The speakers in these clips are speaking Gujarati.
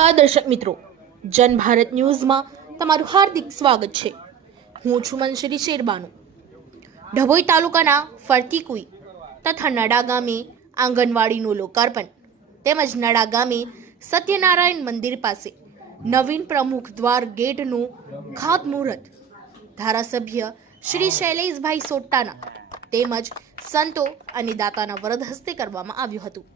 નમસ્કાર દર્શક મિત્રો. જન ભારત ન્યૂઝમાં તમારું હાર્દિક સ્વાગત છે. હું છું મનશ્રી શેરબાનુ. ડભોઈ તાલુકાના ફરતીકુઈ તથા નડા ગામે આંગણવાડીનું લોકાર્પણ તેમજ નડા ગામે સત્યનારાયણ મંદિર પાસે નવીન પ્રમુખ દ્વાર ગેટનું ખાતમુહૂર્ત ધારાસભ્ય શ્રી શૈલેષભાઈ સોટ્ટાના તેમજ સંતો અને દાતાના વરદ હસ્તે કરવામાં આવ્યું હતું.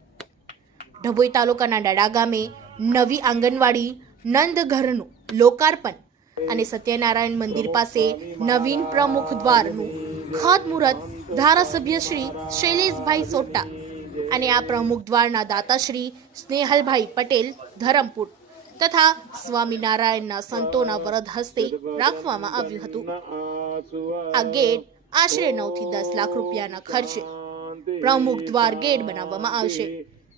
ડભોઈ તાલુકાના ડડા ગામે નવી આંગણવાડી, નંદઘરનું લોકાર્પણ અને સત્યનારાયણ મંદિર પાસે નવીન પ્રમુખ દ્વારનું ખાતમુહૂર્ત ધારાસભ્ય શ્રી શૈલેષભાઈ સોટા અને આ પ્રમુખ દ્વારના દાતા શ્રી સ્નેહલભાઈ પટેલ ધરમપુર તથા સ્વામિનારાયણના સંતોના વરદ હસ્તે રાખવામાં આવ્યું હતું. આ ગેટ આશરે નવથી દસ લાખ રૂપિયાના ખર્ચે પ્રમુખ દ્વાર ગેટ બનાવવામાં આવશે.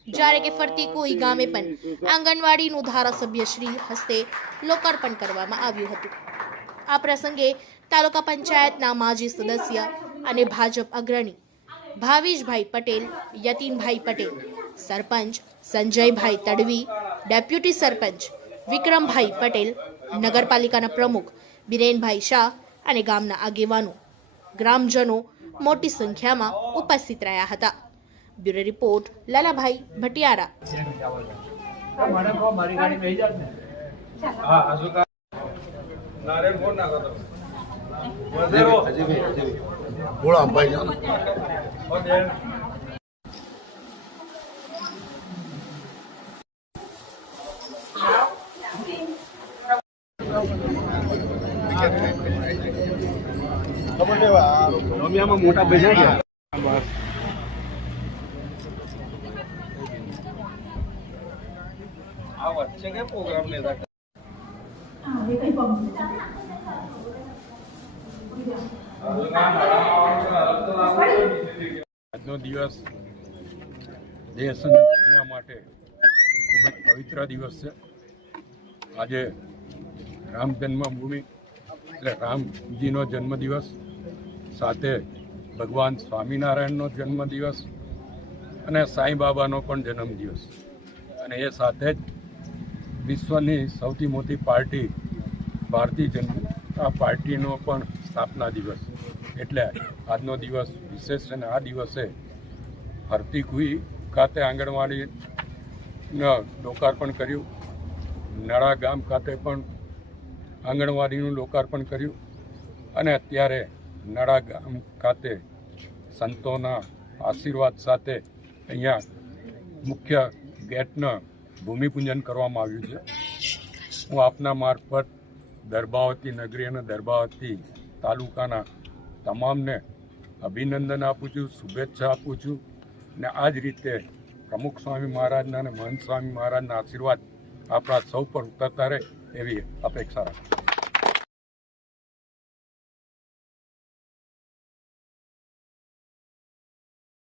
જ્યારે કે ફરતી કોઈ ગામે પણ આંગણવાડીનું ધારાસભ્ય શ્રી હસ્તે લોકાર્પણ કરવામાં આવ્યું હતું. આ પ્રસંગે તાલુકા પંચાયતના માજી સદસ્ય અને ભાજપ અગ્રણી ભાવિશભાઈ પટેલ, યતીનભાઈ પટેલ, સરપંચ સંજયભાઈ તડવી, ડેપ્યુટી સરપંચ વિક્રમભાઈ પટેલ, નગરપાલિકાના પ્રમુખ બિરેનભાઈ શાહ અને ગામના આગેવાનો, ગ્રામજનો મોટી સંખ્યામાં ઉપસ્થિત રહ્યા હતા. બ્યુરો રિપોર્ટ લાલાભાઈ ભટિયારા મને કહો મારી ગાડી બેસી જાત ને હા અશોકા નારાયણ ફોન ના કરતો વધેરો બોલો અંબાઈ જાઓ વધેર ખબર લેવા રમ્યામાં મોટા પૈસા આ વચ્ચે કઈ પ્રોગ્રામ લેતા આજનો દિવસ દેશ અને દુનિયા માટે ખૂબ જ પવિત્ર દિવસ છે. આજે રામ જન્મભૂમિ એટલે રામજીનો જન્મદિવસ સાથે ભગવાન સ્વામિનારાયણનો જન્મદિવસ અને સાંઈ બાબાનો પણ જન્મદિવસ. અને એ સાથે જ વિશ્વની સૌથી મોટી પાર્ટી ભારતીય જનતા પાર્ટીનો પણ સ્થાપના દિવસ. એટલે આજનો દિવસ વિશેષ છે અને આ દિવસે હરતી કુઈ ખાતે આંગણવાડીનું લોકાર્પણ કર્યું. નળા ગામ ખાતે પણ આંગણવાડીનું લોકાર્પણ કર્યું. અને અત્યારે નળા ગામ ખાતે સંતોના આશીર્વાદ સાથે અહીંયા મુખ્ય ગેટનું ભૂમિપૂજન કરવામાં આવ્યું છે. હું આપના મારફત દરબાવતી નગરી અને દરબાવતી તાલુકાના તમામને અભિનંદન આપું છું, શુભેચ્છા આપું છું ને આ જ રીતે પ્રમુખ સ્વામી મહારાજના અને મહંત સ્વામી મહારાજના આશીર્વાદ આપણા સૌ પર ઉતરતા રહે એવી અપેક્ષા રાખું